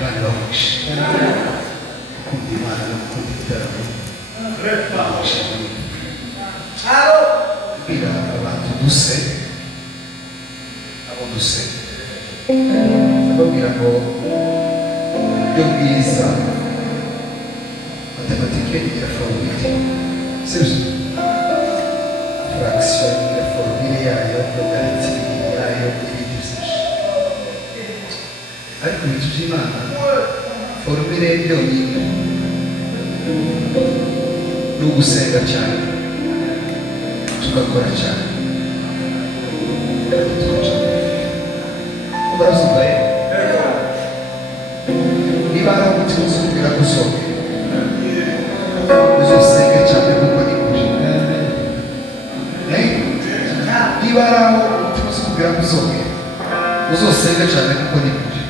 bari bamwishe gukunda Imana no gukunda igitaramo bamwishe bwira abantu duse abo duse babwira ngo uburyo bwiza matematike igira formule sibyo fraction igira formule yayo logaritime yayo n'ibindi byinshi ariko ibintu by'Imana formule byonyine ni ugusenga cyane tugakora cyane kandi tugaca barazubaye niba ari umutima uzumvira gusohoka uzosenga cyane kuko ni kure niba ari aho umutima uzumvira gusohoka uzosenga cyane kuko ni kure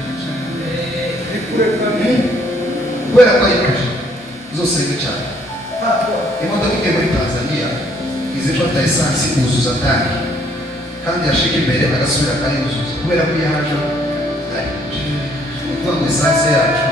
kubera ko ari kure uzosenga cyane imodoka igiye muri Tanzania izifata esansi uzuza tanki kandi yashika imbere agasubira akayuzuza kubera ko yaje ari kuvuga ngo esansi yacu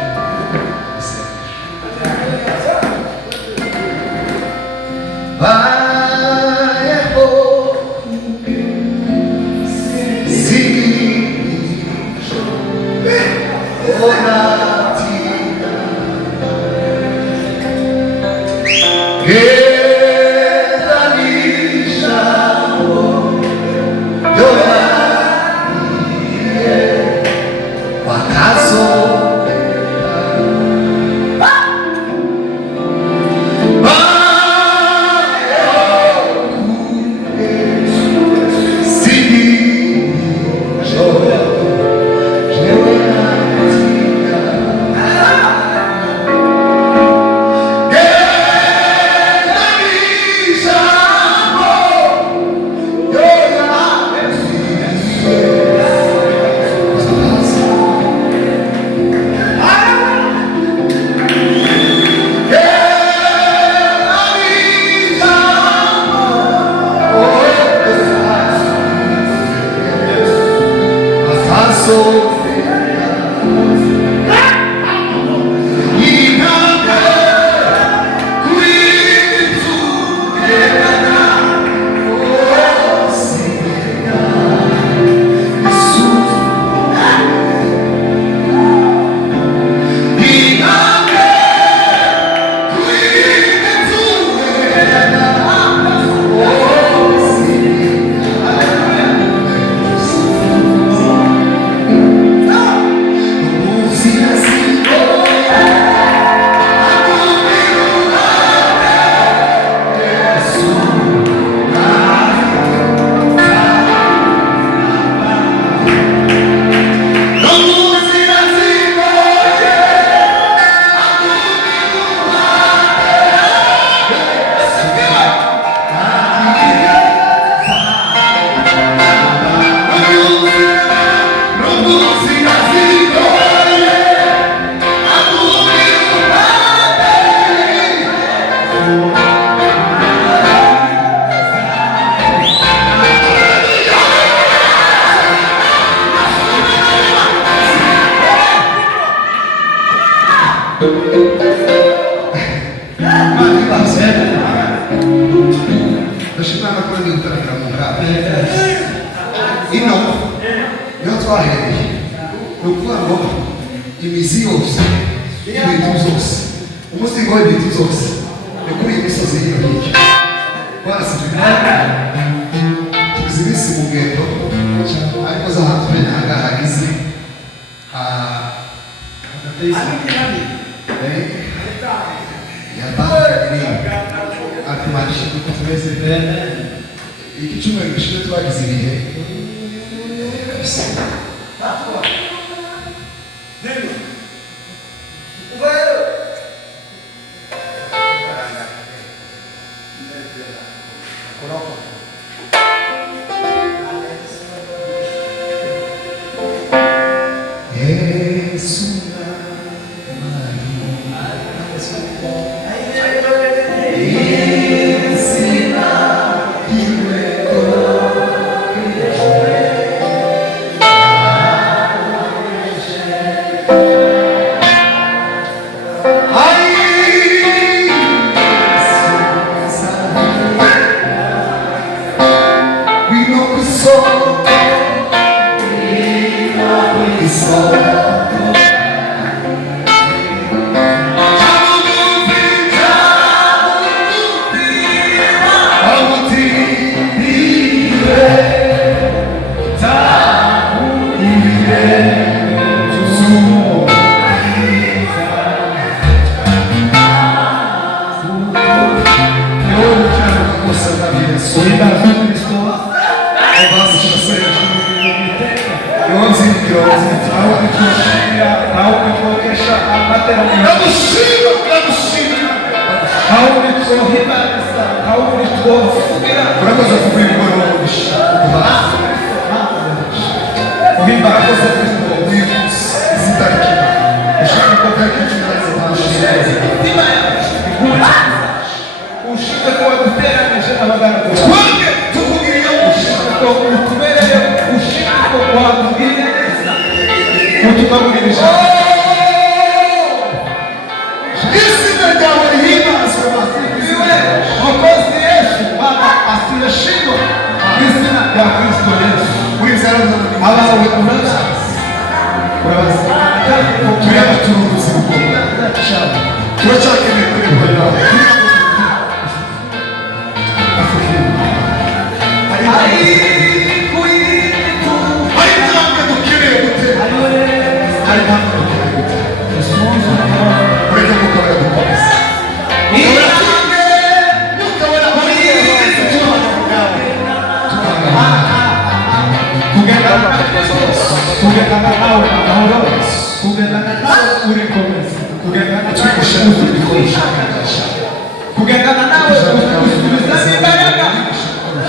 kugendana nawe usubizamo imbaraga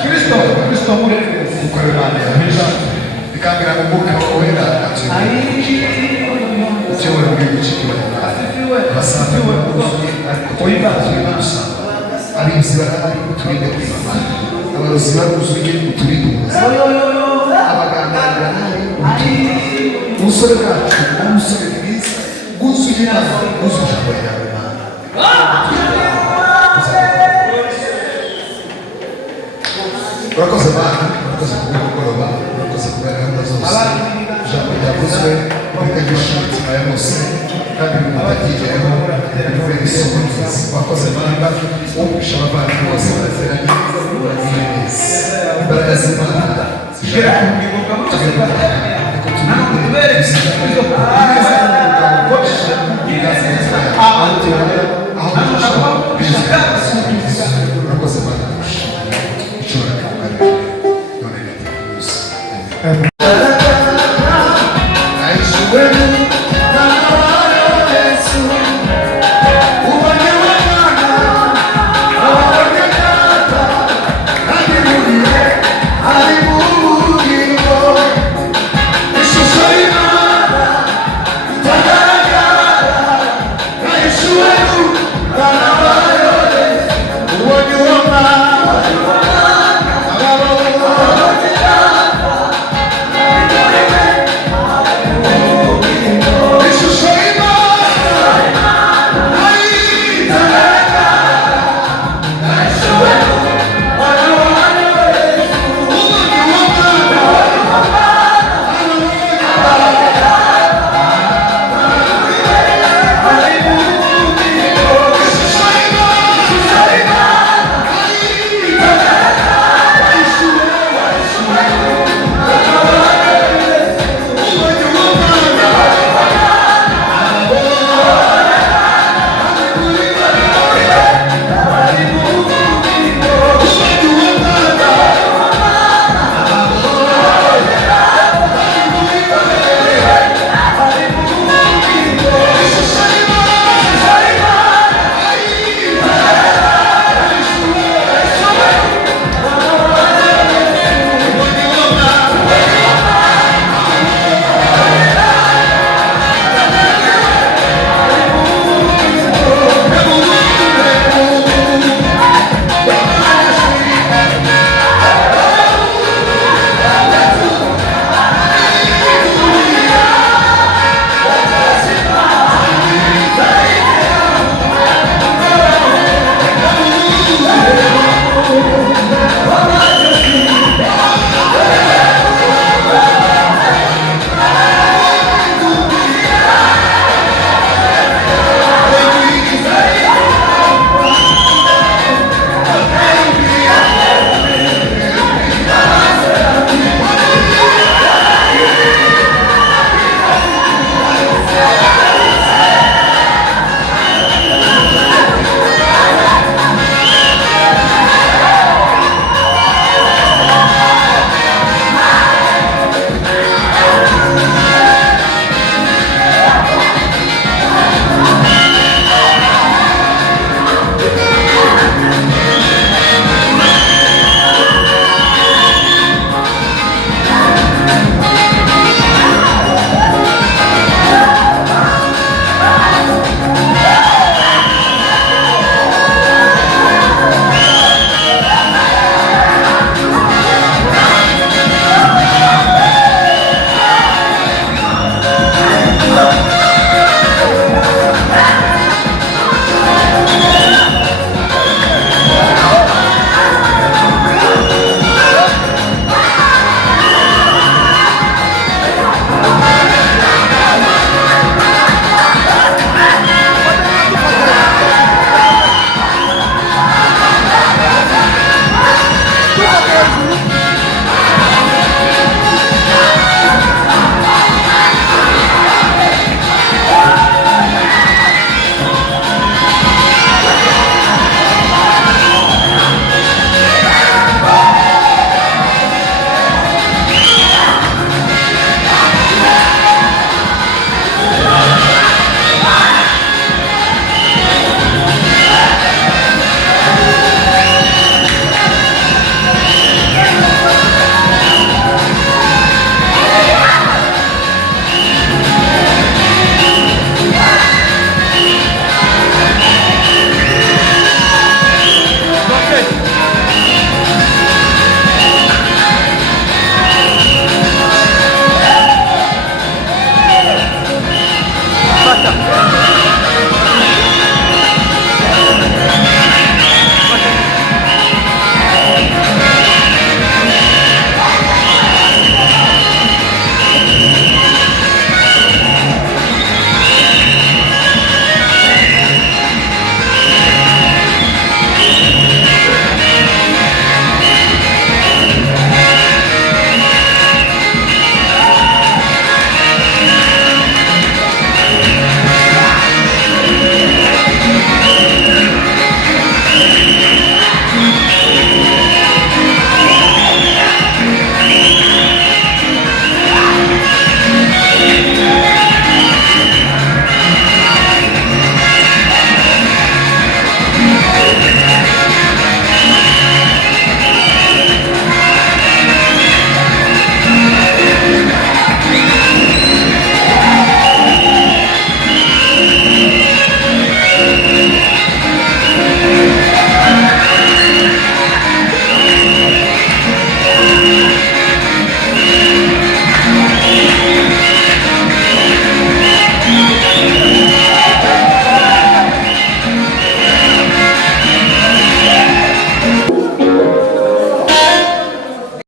Kristo muri ikambira mu mwuka wera ukiwe muri gucikira basanga abizi barahari uturinde kwibama abarozi baruzuye uturinde ubuzima abaganga barahari umusore bwacu umusore mwiza bwuzuye imana bwuzuye ijambo ryawe urakoze bana urakoze kubw'umugoroba urakoze kubwa gahunda zose ijambo ryavuzwe ritegesha imitima ya mose kandi bimutagiyeho rivuye isomo ryiza wakoze bana wumvisha abavandimwe bose baraziranye neza imbaraga z'imana zigera ku bugingo bwa bose reka tubibere urakoze bana I swear